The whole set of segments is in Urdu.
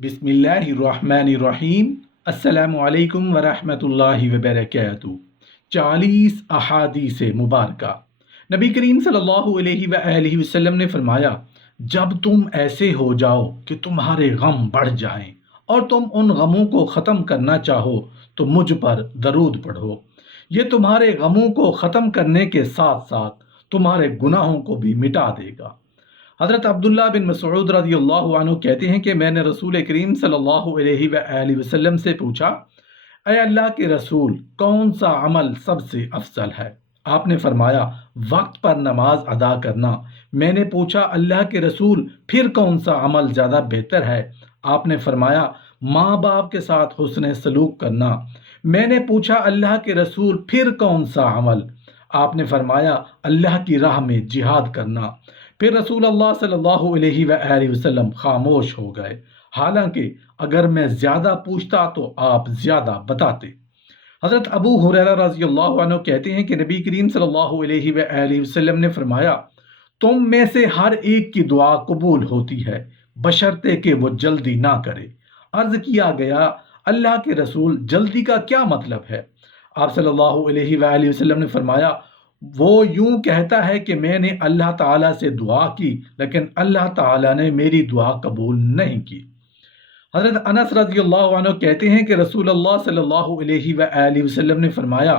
بسم اللہ الرحمن الرحیم۔ السلام علیکم ورحمۃ اللہ وبرکاتہ۔ 40 احادیث مبارکہ۔ نبی کریم صلی اللہ علیہ وآلہ وسلم نے فرمایا، جب تم ایسے ہو جاؤ کہ تمہارے غم بڑھ جائیں اور تم ان غموں کو ختم کرنا چاہو تو مجھ پر درود پڑھو، یہ تمہارے غموں کو ختم کرنے کے ساتھ ساتھ تمہارے گناہوں کو بھی مٹا دے گا۔ حضرت عبداللہ بن مسعود رضی اللہ عنہ کہتے ہیں کہ میں نے رسول کریم صلی اللہ علیہ وآلہ وسلم سے پوچھا، اے اللہ کے رسول، کون سا عمل سب سے افضل ہے؟ آپ نے فرمایا، وقت پر نماز ادا کرنا۔ میں نے پوچھا، اللہ کے رسول، پھر کون سا عمل زیادہ بہتر ہے؟ آپ نے فرمایا، ماں باپ کے ساتھ حسن سلوک کرنا۔ میں نے پوچھا، اللہ کے رسول، پھر کون سا عمل؟ آپ نے فرمایا، اللہ کی راہ میں جہاد کرنا۔ پھر رسول اللہ صلی اللہ علیہ وآلہ وسلم خاموش ہو گئے، حالانکہ اگر میں زیادہ پوچھتا تو آپ زیادہ بتاتے۔ حضرت ابو ہریرہ رضی اللہ عنہ کہتے ہیں کہ نبی کریم صلی اللہ علیہ وآلہ وسلم نے فرمایا، تم میں سے ہر ایک کی دعا قبول ہوتی ہے بشرطے کہ وہ جلدی نہ کرے۔ عرض کیا گیا، اللہ کے رسول، جلدی کا کیا مطلب ہے؟ آپ صلی اللہ علیہ وآلہ وسلم نے فرمایا، وہ یوں کہتا ہے کہ میں نے اللہ تعالیٰ سے دعا کی لیکن اللہ تعالیٰ نے میری دعا قبول نہیں کی۔ حضرت انس رضی اللہ عنہ کہتے ہیں کہ رسول اللہ صلی اللہ علیہ وآلہ وسلم نے فرمایا،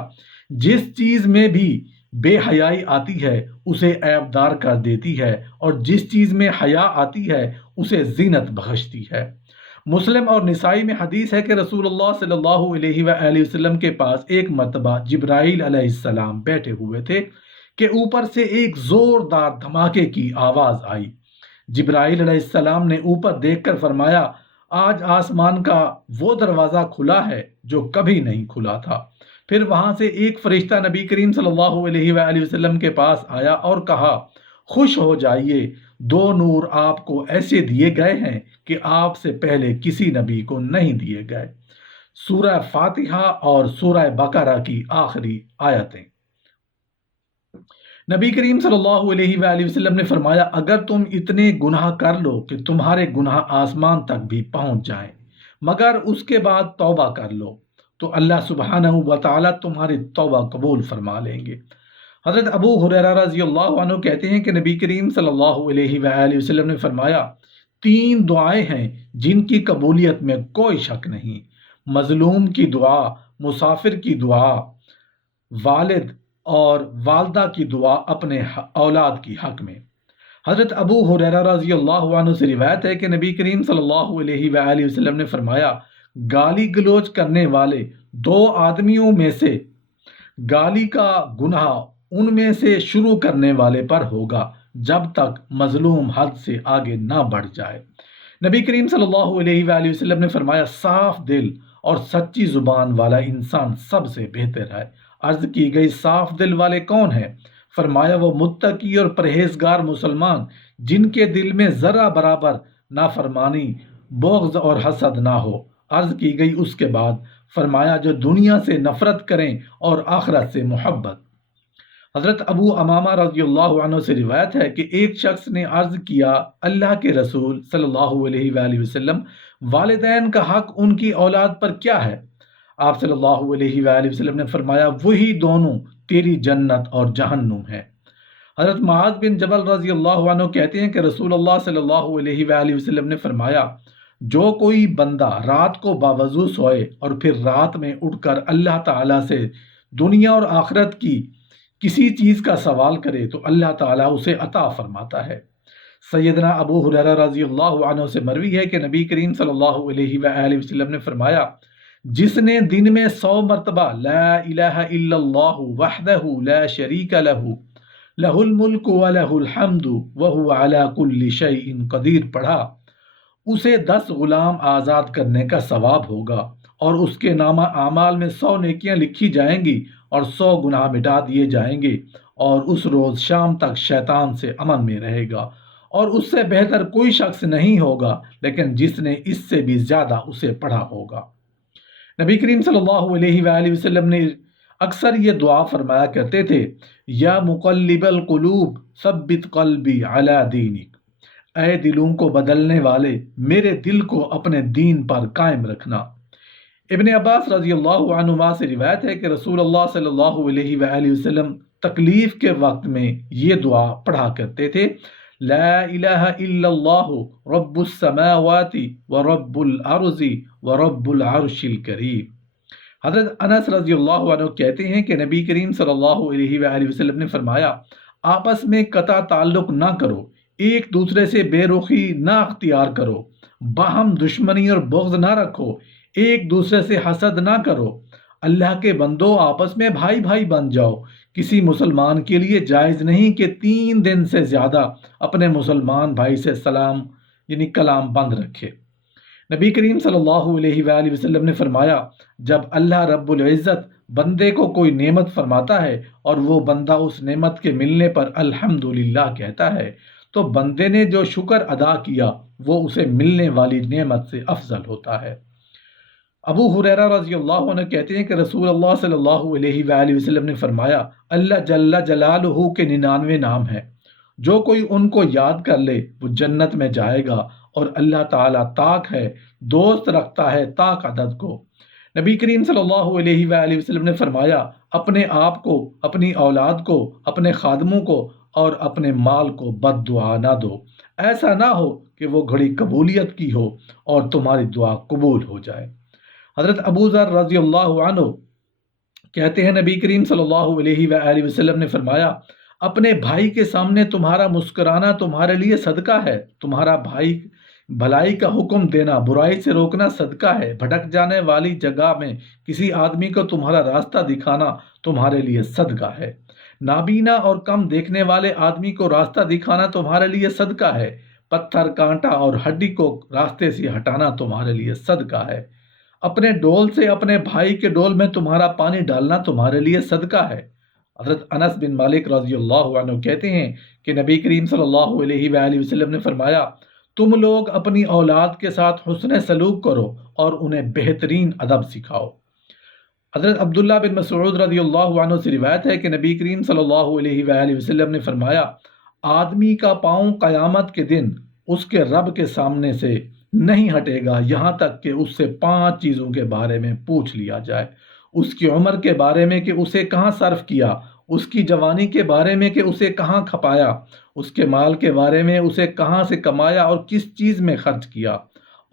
جس چیز میں بھی بے حیائی آتی ہے اسے عیب دار کر دیتی ہے، اور جس چیز میں حیا آتی ہے اسے زینت بخشتی ہے۔ مسلم اور نسائی میں حدیث ہے کہ رسول اللہ صلی اللہ علیہ وآلہ وسلم کے پاس ایک مرتبہ جبرائیل علیہ السلام بیٹھے ہوئے تھے کہ اوپر سے ایک زوردار دھماکے کی آواز آئی۔ جبرائیل علیہ السلام نے اوپر دیکھ کر فرمایا، آج آسمان کا وہ دروازہ کھلا ہے جو کبھی نہیں کھلا تھا۔ پھر وہاں سے ایک فرشتہ نبی کریم صلی اللہ علیہ وآلہ وسلم کے پاس آیا اور کہا، خوش ہو جائیے، 2 نور آپ کو ایسے دیے گئے ہیں کہ آپ سے پہلے کسی نبی کو نہیں دیے گئے۔ سورہ فاتحہ اور سورہ بقرہ کی آخری آیتیں۔ نبی کریم صلی اللہ علیہ وآلہ وسلم نے فرمایا، اگر تم اتنے گناہ کر لو کہ تمہارے گناہ آسمان تک بھی پہنچ جائیں مگر اس کے بعد توبہ کر لو تو اللہ سبحانہ و تعالیٰ تمہاری توبہ قبول فرما لیں گے۔ حضرت ابو ہریرہ رضی اللہ عنہ کہتے ہیں کہ نبی کریم صلی اللہ علیہ وآلہ وسلم نے فرمایا، 3 دعائیں ہیں جن کی قبولیت میں کوئی شک نہیں: مظلوم کی دعا، مسافر کی دعا، والد اور والدہ کی دعا اپنے اولاد کی حق میں۔ حضرت ابو ہریرہ رضی اللہ عنہ سے روایت ہے کہ نبی کریم صلی اللہ علیہ وآلہ وسلم نے فرمایا، گالی گلوچ کرنے والے 2 آدمیوں میں سے گالی کا گناہ ان میں سے شروع کرنے والے پر ہوگا جب تک مظلوم حد سے آگے نہ بڑھ جائے۔ نبی کریم صلی اللہ علیہ وآلہ وسلم نے فرمایا، صاف دل اور سچی زبان والا انسان سب سے بہتر ہے۔ عرض کی گئی، صاف دل والے کون ہیں؟ فرمایا، وہ متقی اور پرہیزگار مسلمان جن کے دل میں ذرہ برابر نافرمانی، بغض اور حسد نہ ہو۔ عرض کی گئی، اس کے بعد فرمایا، جو دنیا سے نفرت کریں اور آخرت سے محبت۔ حضرت ابو امامہ رضی اللہ عنہ سے روایت ہے کہ ایک شخص نے عرض کیا، اللہ کے رسول صلی اللہ علیہ وآلہ وسلم، والدین کا حق ان کی اولاد پر کیا ہے؟ آپ صلی اللہ علیہ وآلہ وسلم نے فرمایا، وہی دونوں تیری جنت اور جہنم ہے۔ حضرت معاذ بن جبل رضی اللہ عنہ کہتے ہیں کہ رسول اللہ صلی اللہ علیہ وآلہ وسلم نے فرمایا، جو کوئی بندہ رات کو باوضو سوئے اور پھر رات میں اٹھ کر اللہ تعالیٰ سے دنیا اور آخرت کی کسی چیز کا سوال کرے تو اللہ تعالیٰ اسے عطا فرماتا ہے۔ سیدنا ابو ہریرہ رضی اللہ عنہ سے مروی ہے کہ نبی کریم صلی اللہ علیہ وآلہ وسلم نے فرمایا، جس نے دن میں 100 مرتبہ لا الہ الا اللہ وحدہ لا شریک لہ لہ الملک ولہ الحمد وہو علی کل شیء قدیر پڑھا، اسے 10 غلام آزاد کرنے کا ثواب ہوگا اور اس کے نامہ اعمال میں 100 نیکیاں لکھی جائیں گی اور 100 گناہ مٹا دیے جائیں گے، اور اس روز شام تک شیطان سے امن میں رہے گا، اور اس سے بہتر کوئی شخص نہیں ہوگا لیکن جس نے اس سے بھی زیادہ اسے پڑھا ہوگا۔ نبی کریم صلی اللہ علیہ وآلہ وسلم نے اکثر یہ دعا فرمایا کرتے تھے، یا مقلب القلوب ثبت قلبی علی دینک، اے دلوں کو بدلنے والے، میرے دل کو اپنے دین پر قائم رکھنا۔ ابن عباس رضی اللہ عنہما سے روایت ہے کہ رسول اللہ صلی اللہ علیہ وآلہ وسلم تکلیف کے وقت میں یہ دعا پڑھا کرتے تھے: لا الہ الا اللہ رب السماوات ورب الارض ورب العرش الکریم۔ حضرت انس رضی اللہ عنہ کہتے ہیں کہ نبی کریم صلی اللہ علیہ وآلہ وسلم نے فرمایا: آپس میں قطع تعلق نہ کرو، ایک دوسرے سے بے رخی نہ اختیار کرو، باہم دشمنی اور بغض نہ رکھو، ایک دوسرے سے حسد نہ کرو، اللہ کے بندو آپس میں بھائی بھائی بن جاؤ۔ کسی مسلمان کے لیے جائز نہیں کہ 3 دن سے زیادہ اپنے مسلمان بھائی سے سلام یعنی کلام بند رکھے۔ نبی کریم صلی اللہ علیہ وآلہ وسلم نے فرمایا: جب اللہ رب العزت بندے کو کوئی نعمت فرماتا ہے اور وہ بندہ اس نعمت کے ملنے پر الحمدللہ کہتا ہے تو بندے نے جو شکر ادا کیا وہ اسے ملنے والی نعمت سے افضل ہوتا ہے۔ ابو ہریرہ رضی اللہ عنہ کہتے ہیں کہ رسول اللہ صلی اللہ علیہ وآلہ وسلم نے فرمایا: اللہ جل جلالہ کے 99 نام ہیں، جو کوئی ان کو یاد کر لے وہ جنت میں جائے گا، اور اللہ تعالیٰ طاق ہے، دوست رکھتا ہے طاق عدد کو۔ نبی کریم صلی اللہ علیہ وآلہ وسلم نے فرمایا: اپنے آپ کو، اپنی اولاد کو، اپنے خادموں کو اور اپنے مال کو بد دعا نہ دو، ایسا نہ ہو کہ وہ گھڑی قبولیت کی ہو اور تمہاری دعا قبول ہو جائے۔ حضرت ابو ذر رضی اللہ عنہ کہتے ہیں نبی کریم صلی اللہ علیہ وآلہ وسلم نے فرمایا: اپنے بھائی کے سامنے تمہارا مسکرانا تمہارے لیے صدقہ ہے، تمہارا بھائی بھلائی کا حکم دینا، برائی سے روکنا صدقہ ہے، بھٹک جانے والی جگہ میں کسی آدمی کو تمہارا راستہ دکھانا تمہارے لیے صدقہ ہے، نابینا اور کم دیکھنے والے آدمی کو راستہ دکھانا تمہارے لیے صدقہ ہے، پتھر کانٹا اور ہڈی کو راستے سے ہٹانا تمہارے لیے صدقہ ہے، اپنے ڈول سے اپنے بھائی کے ڈول میں تمہارا پانی ڈالنا تمہارے لیے صدقہ ہے۔ حضرت انس بن مالک رضی اللہ عنہ کہتے ہیں کہ نبی کریم صلی اللہ علیہ وآلہ وسلم نے فرمایا: تم لوگ اپنی اولاد کے ساتھ حسن سلوک کرو اور انہیں بہترین ادب سکھاؤ۔ حضرت عبداللہ بن مسعود رضی اللہ عنہ سے روایت ہے کہ نبی کریم صلی اللہ علیہ وآلہ وسلم نے فرمایا: آدمی کا پاؤں قیامت کے دن اس کے رب کے سامنے سے نہیں ہٹے گا یہاں تک کہ اس سے 5 چیزوں کے بارے میں پوچھ لیا جائے: اس کی عمر کے بارے میں کہ اسے کہاں صرف کیا، اس کی جوانی کے بارے میں کہ اسے کہاں کھپایا، اس کے مال کے بارے میں اسے کہاں سے کمایا اور کس چیز میں خرچ کیا،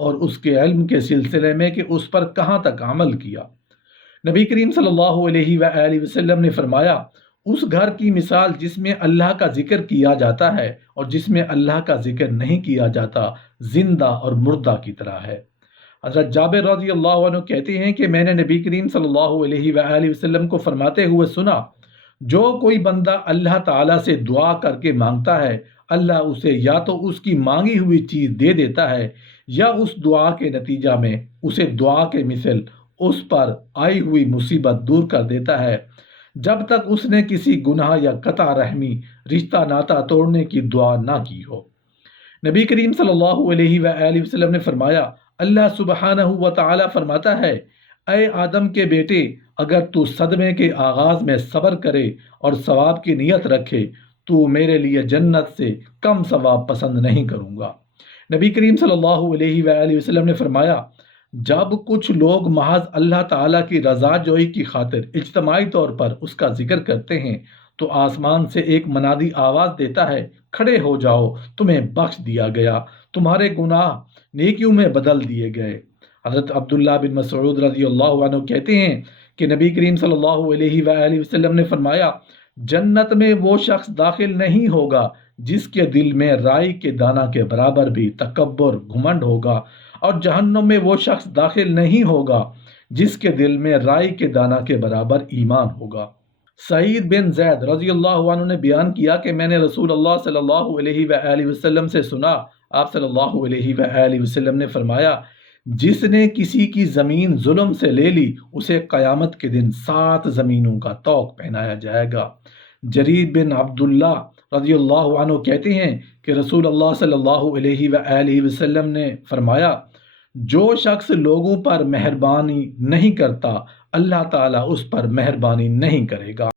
اور اس کے علم کے سلسلے میں کہ اس پر کہاں تک عمل کیا۔ نبی کریم صلی اللہ علیہ وآلہ وسلم نے فرمایا: اس گھر کی مثال جس میں اللہ کا ذکر کیا جاتا ہے اور جس میں اللہ کا ذکر نہیں کیا جاتا زندہ اور مردہ کی طرح ہے۔ حضرت جابر رضی اللہ عنہ کہتے ہیں کہ میں نے نبی کریم صلی اللہ علیہ وآلہ وسلم کو فرماتے ہوئے سنا: جو کوئی بندہ اللہ تعالیٰ سے دعا کر کے مانگتا ہے، اللہ اسے یا تو اس کی مانگی ہوئی چیز دے دیتا ہے یا اس دعا کے نتیجہ میں اسے دعا کے مثل اس پر آئی ہوئی مصیبت دور کر دیتا ہے، جب تک اس نے کسی گناہ یا قطع رحمی رشتہ ناتا توڑنے کی دعا نہ کی ہو۔ نبی کریم صلی اللہ علیہ وآلہ وسلم نے فرمایا: اللہ سبحانہ و تعالی فرماتا ہے: اے آدم کے بیٹے، اگر تو صدمے کے آغاز میں صبر کرے اور ثواب کی نیت رکھے تو میرے لیے جنت سے کم ثواب پسند نہیں کروں گا۔ نبی کریم صلی اللہ علیہ وآلہ وسلم نے فرمایا: جب کچھ لوگ محض اللہ تعالیٰ کی رضا جوئی کی خاطر اجتماعی طور پر اس کا ذکر کرتے ہیں تو آسمان سے ایک منادی آواز دیتا ہے: کھڑے ہو جاؤ، تمہیں بخش دیا گیا، تمہارے گناہ نیکیوں میں بدل دیے گئے۔ حضرت عبداللہ بن مسعود رضی اللہ عنہ کہتے ہیں کہ نبی کریم صلی اللہ علیہ وآلہ وسلم نے فرمایا: جنت میں وہ شخص داخل نہیں ہوگا جس کے دل میں رائی کے دانہ کے برابر بھی تکبر گھمنڈ ہوگا، اور جہنم میں وہ شخص داخل نہیں ہوگا جس کے دل میں رائی کے دانہ کے برابر ایمان ہوگا۔ سعید بن زید رضی اللہ عنہ نے بیان کیا کہ میں نے رسول اللہ صلی اللہ علیہ وآلہ وسلم سے سنا، آپ صلی اللہ علیہ وآلہ وسلم نے فرمایا: جس نے کسی کی زمین ظلم سے لے لی اسے قیامت کے دن 7 زمینوں کا طوق پہنایا جائے گا۔ جریر بن عبداللہ رضی اللہ عنہ کہتے ہیں کہ رسول اللہ صلی اللہ علیہ وآلہ وسلم نے فرمایا: جو شخص لوگوں پر مہربانی نہیں کرتا اللہ تعالیٰ اس پر مہربانی نہیں کرے گا۔